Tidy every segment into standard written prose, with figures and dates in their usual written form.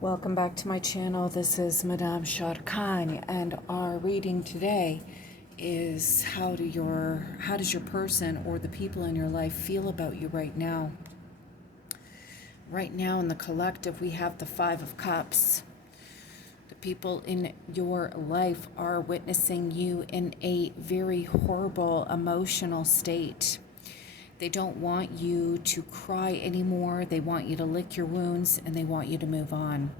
Welcome back to my channel. This is Madame Sharkhan, and our reading today is how does your person or the people in your life feel about you right now? Right now in the collective, we have the Five of Cups. The people in your life are witnessing you in a very horrible emotional state. They don't want you to cry anymore. They want you to lick your wounds and they want you to move on.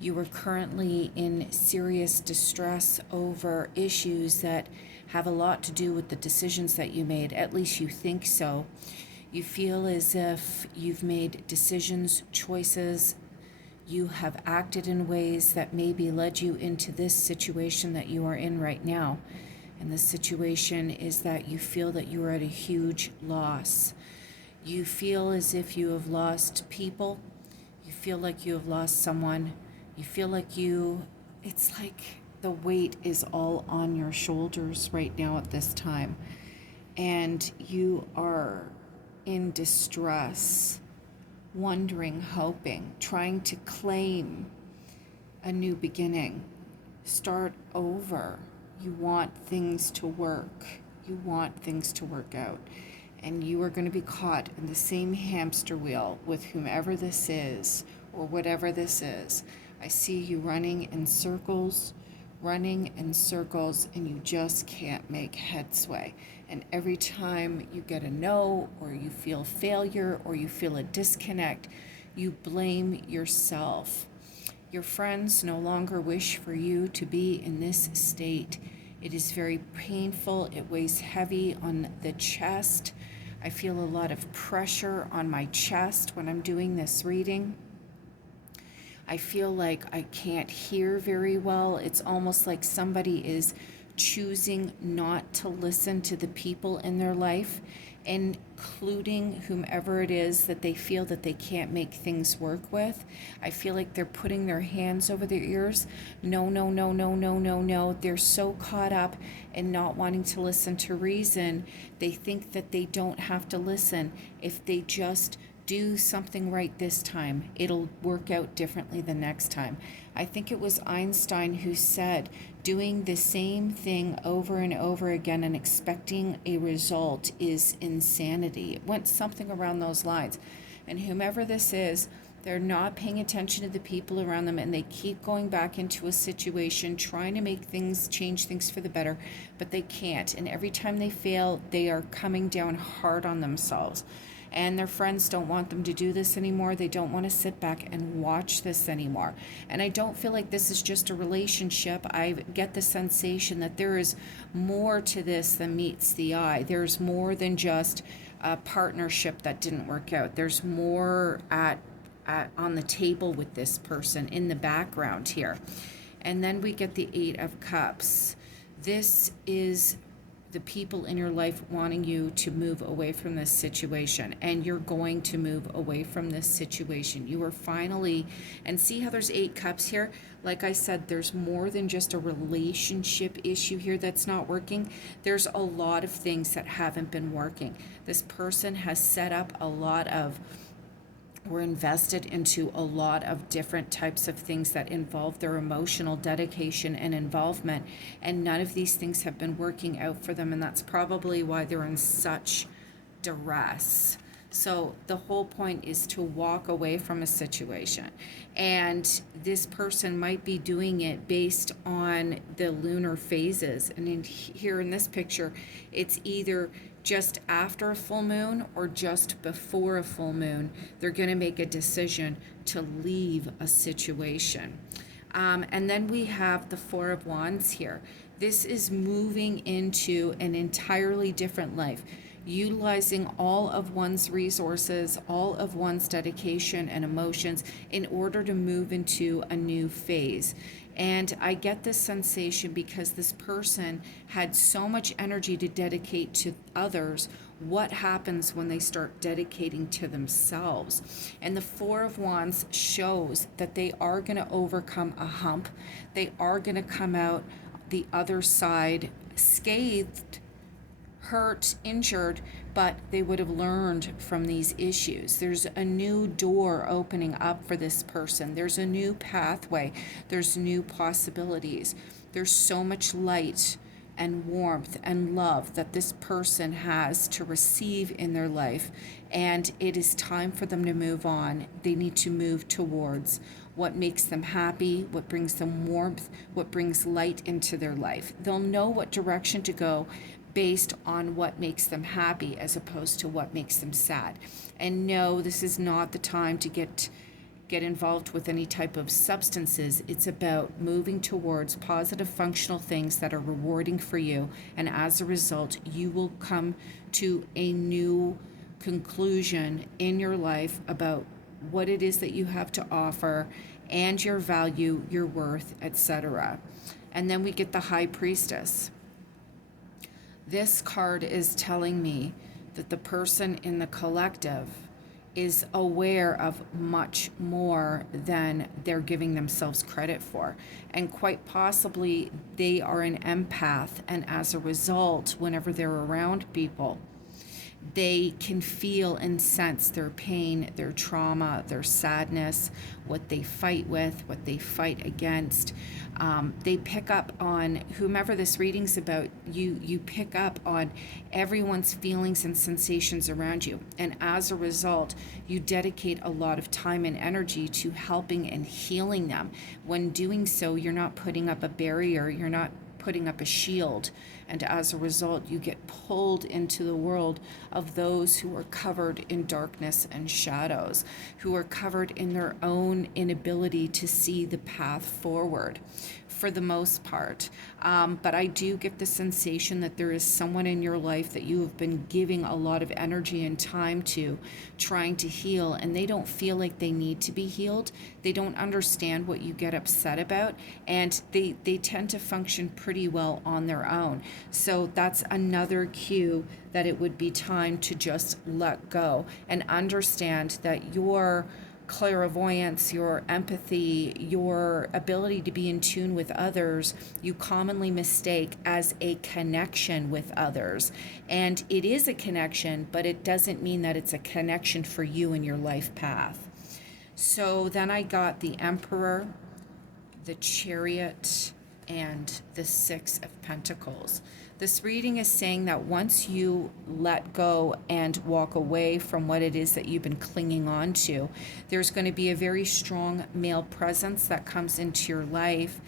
You are currently in serious distress over issues that have a lot to do with the decisions that you made. At least you think so. You feel as if you've made decisions, choices. You have acted in ways that maybe led you into this situation that you are in right now. And the situation is that you feel that you are at a huge loss. You feel as if you have lost people. You feel like you have lost someone. You feel like it's like the weight is all on your shoulders right now at this time. And you are in distress, wondering, hoping, trying to claim a new beginning, start over. You want things to work. You want things to work out. And you are going to be caught in the same hamster wheel with whomever this is or whatever this is. I see you running in circles, and you just can't make headway. And every time you get a no, or you feel failure, or you feel a disconnect, you blame yourself. Your friends no longer wish for you to be in this state. It is very painful. It weighs heavy on the chest. I feel a lot of pressure on my chest when I'm doing this reading. I feel like I can't hear very well. It's almost like somebody is choosing not to listen to the people in their life, including whomever it is that they feel that they can't make things work with. I feel like they're putting their hands over their ears. No, no, no, no, no, no, no. They're so caught up in not wanting to listen to reason. They think that they don't have to listen. If they just do something right this time, it'll work out differently the next time. I think it was Einstein who said, doing the same thing over and over again and expecting a result is insanity. It went something around those lines. And whomever this is, they're not paying attention to the people around them, and they keep going back into a situation, trying to make things, change things for the better, but they can't. And every time they fail, they are coming down hard on themselves. And their friends don't want them to do this anymore. They don't want to sit back and watch this anymore. And I don't feel like this is just a relationship. I get the sensation that there is more to this than meets the eye. There's more than just a partnership that didn't work out. There's more on the table with this person in the background here. And then we get the Eight of Cups. This is the people in your life wanting you to move away from this situation, and you're going to move away from this situation. You are finally, and see how there's 8 cups here? Like I said, there's more than just a relationship issue here that's not working. There's a lot of things that haven't been working. This person has set up a lot of we're invested into a lot of different types of things that involve their emotional dedication and involvement, and none of these things have been working out for them, and that's probably why they're in such duress. So the whole point is to walk away from a situation, and this person might be doing it based on the lunar phases. And here in this picture, it's either just after a full moon or just before a full moon. They're going to make a decision to leave a situation. And then we have the Four of Wands here. This is moving into an entirely different life, utilizing all of one's resources, all of one's dedication and emotions in order to move into a new phase. And I get this sensation because this person had so much energy to dedicate to others. What happens when they start dedicating to themselves? And the Four of Wands shows that they are going to overcome a hump. They are going to come out the other side scathed, hurt, injured, but they would have learned from these issues. There's a new door opening up for this person. There's a new pathway. There's new possibilities. There's so much light and warmth and love that this person has to receive in their life. And it is time for them to move on. They need to move towards what makes them happy, what brings them warmth, what brings light into their life. They'll know what direction to go based on what makes them happy as opposed to what makes them sad. And no, this is not the time to get involved with any type of substances. It's about moving towards positive functional things that are rewarding for you, and as a result you will come to a new conclusion in your life about what it is that you have to offer and your value, your worth, etc. And then we get the High Priestess. This card is telling me that the person in the collective is aware of much more than they're giving themselves credit for. And quite possibly they are an empath, and as a result, whenever they're around people, they can feel and sense their pain, their trauma, their sadness, what they fight with, what they fight against. They pick up on whomever this reading's about. You pick up on everyone's feelings and sensations around you, and as a result, you dedicate a lot of time and energy to helping and healing them. When doing so, you're not putting up a barrier. You're not putting up a shield, and as a result you get pulled into the world of those who are covered in darkness and shadows, who are covered in their own inability to see the path forward for the most part. But I do get the sensation that there is someone in your life that you have been giving a lot of energy and time to, trying to heal, and they don't feel like they need to be healed. They don't understand what you get upset about, and they tend to function pretty well on their own. So that's another cue that it would be time to just let go and understand that your clairvoyance, your empathy, your ability to be in tune with others, you commonly mistake as a connection with others. And it is a connection, but it doesn't mean that it's a connection for you in your life path. So then I got the Emperor, the Chariot, and the Six of Pentacles. This reading is saying that once you let go and walk away from what it is that you've been clinging on to, there's going to be a very strong male presence that comes into your life,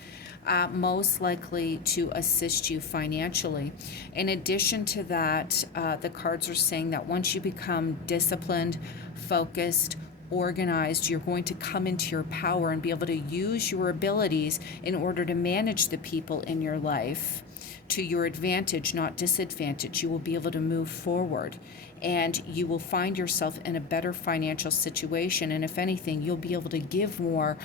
most likely to assist you financially. In addition to that, the cards are saying that once you become disciplined, focused, organized, you're going to come into your power and be able to use your abilities in order to manage the people in your life to your advantage, not disadvantage. You will be able to move forward, and you will find yourself in a better financial situation. And if anything, you'll be able to give more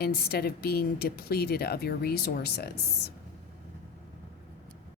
instead of being depleted of your resources.